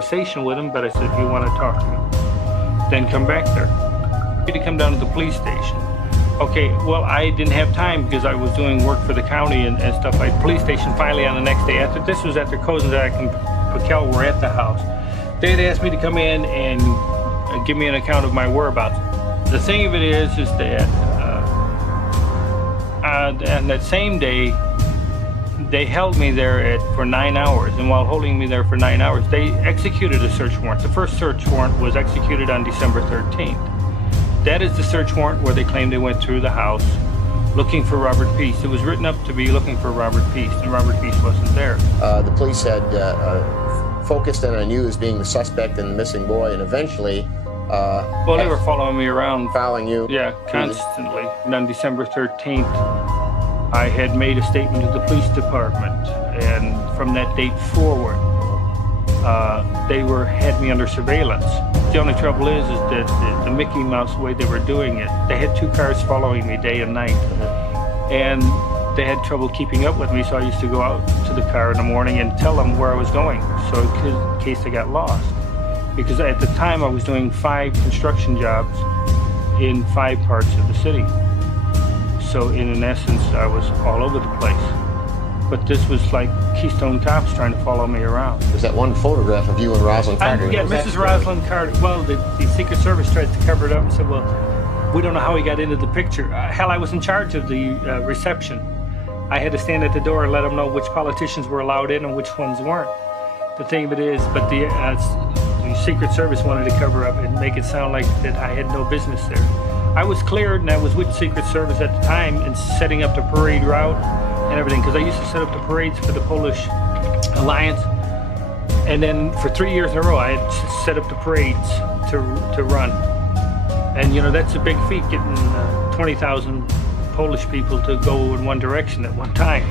conversation with him, but I said, if you want to talk to me, then come back there. To come down to the police station. Okay, well, I didn't have time because I was doing work for the county and stuff like police station. Finally, on the next day after, this was after Kozenzak and Pakel were at the house. They had asked me to come in and give me an account of my whereabouts. The thing of it is that on that same day, they held me there for 9 hours, and while holding me there for 9 hours, they executed a search warrant. The first search warrant was executed on December 13th. That is the search warrant where they claimed they went through the house looking for Robert Peace. It was written up to be looking for Robert Peace, and Robert Peace wasn't there. The police had focused in on you as being the suspect in the missing boy, and eventually... well, they were following me around. Following you? Yeah, constantly. And on December 13th, I had made a statement to the police department, and from that date forward, they had me under surveillance. The only trouble is that the Mickey Mouse way they were doing it, they had 2 cars following me day and night, and they had trouble keeping up with me, so I used to go out to the car in the morning and tell them where I was going, so in case they got lost. Because at the time I was doing 5 construction jobs in 5 parts of the city. So in essence, I was all over the place. But this was like Keystone Cops trying to follow me around. There's that one photograph of you and Rosalind Carter. Yeah, Mrs. Rosalind Carter. Well, the Secret Service tries to cover it up and said, well, we don't know how he got into the picture. Hell, I was in charge of the reception. I had to stand at the door and let them know which politicians were allowed in and which ones weren't. The thing of it is, but the Secret Service wanted to cover up and make it sound like that I had no business there. I was cleared, and I was with the Secret Service at the time and setting up the parade route and everything, because I used to set up the parades for the Polish Alliance, and then for 3 years in a row I had set up the parades to run. And you know, that's a big feat, getting 20,000 Polish people to go in one direction at one time.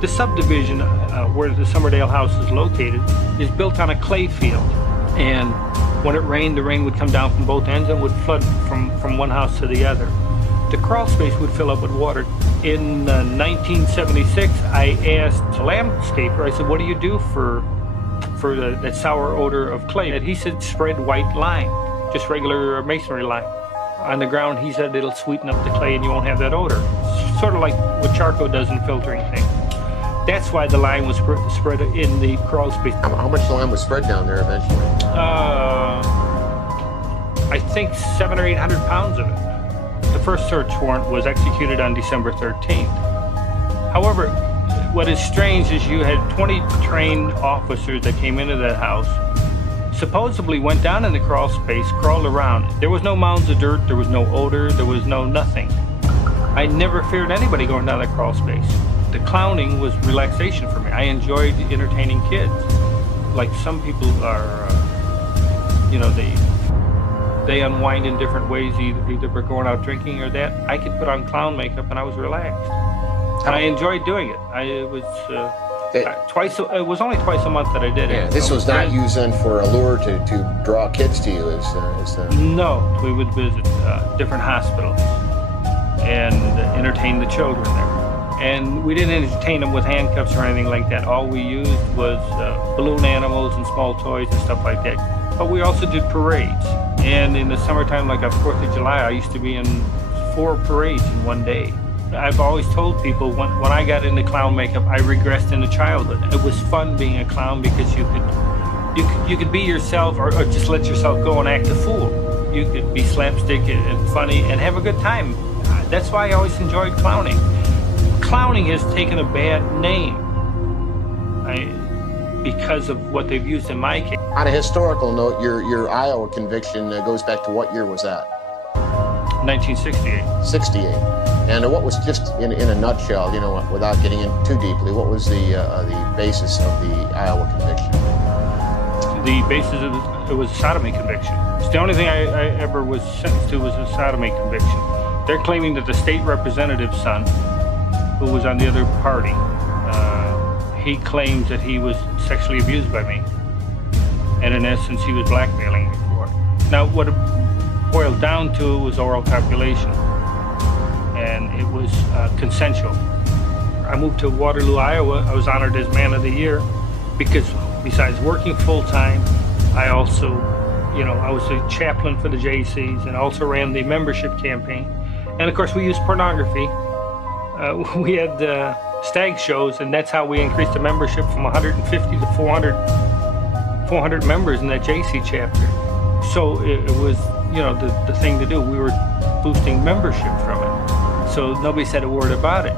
The subdivision where the Summerdale house is located is built on a clay field, and when it rained, the rain would come down from both ends and would flood from one house to the other. The crawl space would fill up with water. In 1976, I asked the landscaper, I said, what do you do for that sour odor of clay? And he said, spread white lime, just regular masonry lime. On the ground, he said, it'll sweeten up the clay and you won't have that odor. Sort of like what charcoal does in filtering things. That's why the lime was spread in the crawl space. How much lime was spread down there eventually? I think 700 or 800 pounds of it. The first search warrant was executed on December 13th. However, what is strange is you had 20 trained officers that came into that house, supposedly went down in the crawl space, crawled around. There was no mounds of dirt, there was no odor, there was no nothing. I never feared anybody going down that crawl space. The clowning was relaxation for me. I enjoyed entertaining kids. Like some people are, you know, they unwind in different ways, either by going out drinking or that. I could put on clown makeup and I was relaxed. And I enjoyed doing it. It was only twice a month that I did it. This was not used then for a lure to draw kids to you? No, we would visit different hospitals and entertain the children there. And we didn't entertain them with handcuffs or anything like that. All we used was balloon animals and small toys and stuff like that. But we also did parades. And in the summertime, like on 4th of July, I used to be in 4 parades in one day. I've always told people when I got into clown makeup, I regressed into childhood. It was fun being a clown because you could be yourself or just let yourself go and act a fool. You could be slapstick and funny and have a good time. That's why I always enjoyed clowning. Clowning has taken a bad name because of what they've used in my case. On a historical note, your Iowa conviction goes back to what year was that? 1968. 68. And what was, just in a nutshell, you know, without getting in too deeply, what was the basis of the Iowa conviction? The basis of it was a sodomy conviction. It's the only thing I ever was sentenced to was a sodomy conviction. They're claiming that the state representative's son, who was on the other party, he claims that he was sexually abused by me. And in essence, he was blackmailing me for it. Now, what it boiled down to was oral copulation. And it was consensual. I moved to Waterloo, Iowa. I was honored as Man of the Year because besides working full-time, also, I was a chaplain for the JCs and also ran the membership campaign. And of course, we used pornography. We had stag shows, and that's how we increased the membership from 150 to 400 members in that JC chapter. So it was, the thing to do. We were boosting membership from it. So nobody said a word about it.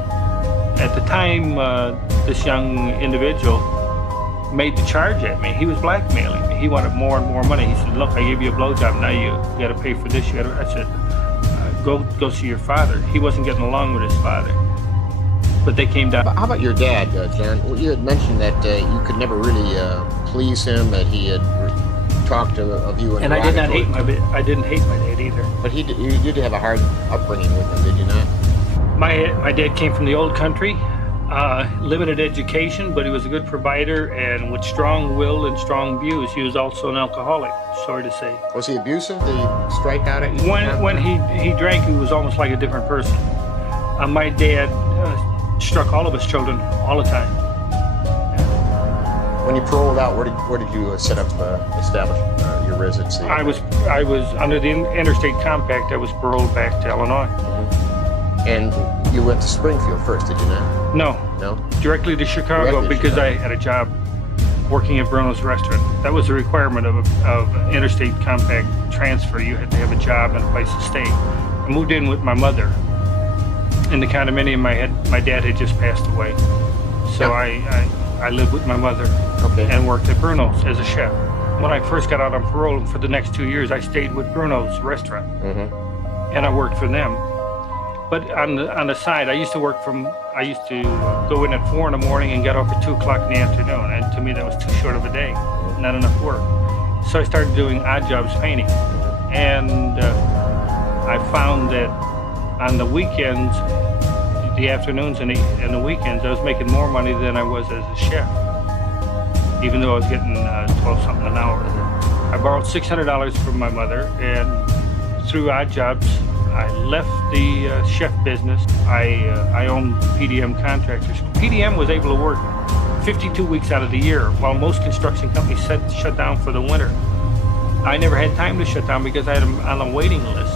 At the time, this young individual made the charge at me. He was blackmailing me. He wanted more and more money. He said, "Look, I gave you a blowjob. Now you got to pay for this." I said, "Go see your father." He wasn't getting along with his father. But they came down. How about your dad, John? Well, you had mentioned that you could never really please him, that he had talked of you. And I did not hate I didn't hate my dad either. But you did have a hard upbringing with him, did you not? My dad came from the old country, limited education, but he was a good provider and with strong will and strong views. He was also an alcoholic, sorry to say. Was he abusive? Did he strike out at you? When he drank, he was almost like a different person. My dad struck all of us children all the time. When you paroled out, where did you set up, establish your residency? I was under the interstate compact. I was paroled back to Illinois. Mm-hmm. And you went to Springfield first, did you not? No. Directly to Chicago because I had a job working at Bruno's restaurant. That was a requirement of interstate compact transfer. You had to have a job and a place to stay. I moved in with my mother in the condominium. My dad had just passed away, so yeah. I lived with my mother and worked at Bruno's as a chef. When I first got out on parole, for the next 2 years, I stayed with Bruno's restaurant, and I worked for them. But on the side, I used to go in at 4 in the morning and get off at 2 o'clock in the afternoon, and to me that was too short of a day, not enough work. So I started doing odd jobs painting, and I found that on the weekends, the afternoons and the weekends, I was making more money than I was as a chef, even though I was getting 12 something an hour. I borrowed $600 from my mother, and through odd jobs, I left the chef business. I owned PDM Contractors. PDM was able to work 52 weeks out of the year, while most construction companies shut down for the winter. I never had time to shut down because I had them on a waiting list.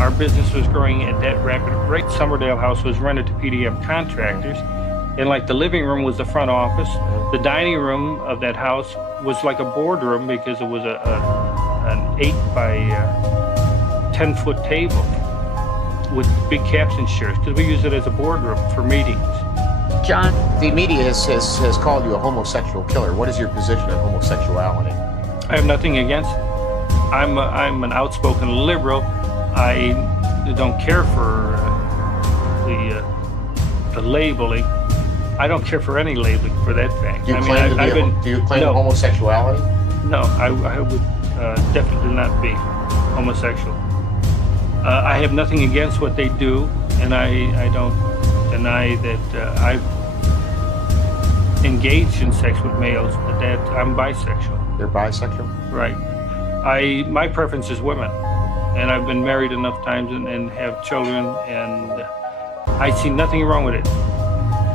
Our business was growing at that rapid rate. Somerdale House was rented to PDM Contractors, and like the living room was the front office. The dining room of that house was like a boardroom because it was an 8 by 10-foot table with big caption chairs, because we use it as a boardroom for meetings. John, the media has called you a homosexual killer. What is your position on homosexuality? I have nothing against it. I'm an outspoken liberal. I don't care for the labeling. I don't care for any labeling for that fact. Do you claim homosexuality? No, I would definitely not be homosexual. I have nothing against what they do, and I don't deny that I've engaged in sex with males, but that I'm bisexual. You're bisexual? Right. My preference is women, and I've been married enough times and have children, and I see nothing wrong with it.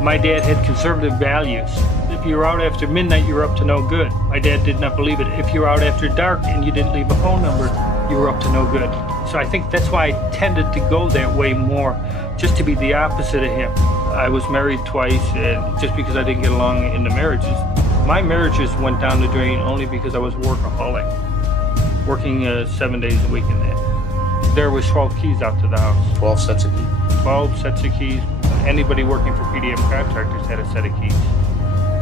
My dad had conservative values. If you were out after midnight, you were up to no good. My dad did not believe it. If you were out after dark and you didn't leave a phone number, you were up to no good. So I think that's why I tended to go that way more, just to be the opposite of him. I was married twice, and just because I didn't get along in the marriages. My marriages went down the drain only because I was a workaholic, working 7 days a week in that. There was 12 keys out to the house. 12 sets of keys? 12 sets of keys. Anybody working for PDM Contractors had a set of keys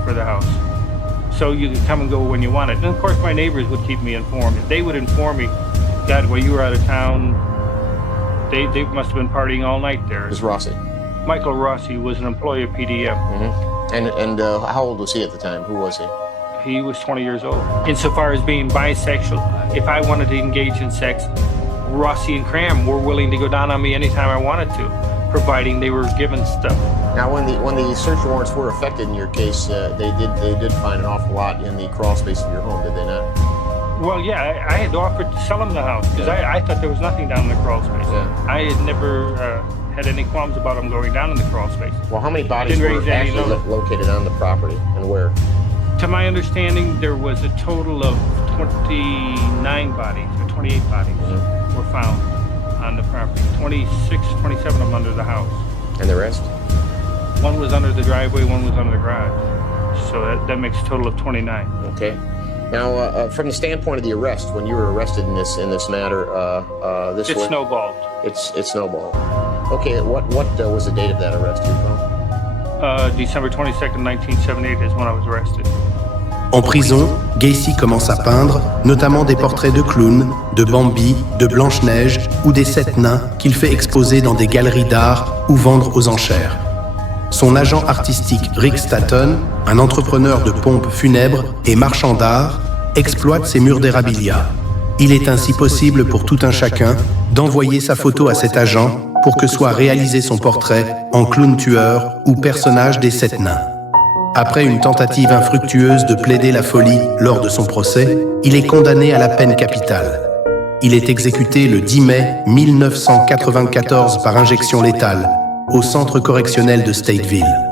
for the house. So you could come and go when you wanted. And of course my neighbors would keep me informed. They would inform me, God, while you were out of town, they must have been partying all night there. Who's Rossi? Michael Rossi was an employee of PDM. Mm-hmm. And how old was he at the time? Who was he? He was 20 years old. Insofar as being bisexual, if I wanted to engage in sex, Rossi and Cram were willing to go down on me anytime I wanted to, providing they were given stuff. Now, when the search warrants were effected in your case, they did find an awful lot in the crawl space of your home, did they not? Well, yeah, I had offered to sell them the house because I thought there was nothing down in the crawl space. Yeah. I had never had any qualms about them going down in the crawl space. Well, how many bodies were actually located on the property, and where? To my understanding, there was a total of 29 bodies, or 28 bodies were found on the property. 26, 27 of them under the house. And the rest? One was under the driveway, one was under the garage. So that makes a total of 29. Okay. Now, from the standpoint of the arrest, when you were arrested in this matter, It snowballed. It snowballed. Okay. What was the date of that arrest? Do you recall? December 22nd, 1978 is when I was arrested. En prison, Gacy commence à peindre, notamment des portraits de clowns, de Bambi, de Blanche-Neige ou des 7 nains qu'il fait exposer dans des galeries d'art ou vendre aux enchères. Son agent artistique Rick Staton, un entrepreneur de pompes funèbres et marchand d'art, exploite ces murdérabilia. Il est ainsi possible pour tout un chacun d'envoyer sa photo à cet agent pour que soit réalisé son portrait en clown tueur ou personnage des 7 nains. Après une tentative infructueuse de plaider la folie lors de son procès, il est condamné à la peine capitale. Il est exécuté le 10 mai 1994 par injection létale au centre correctionnel de Stateville.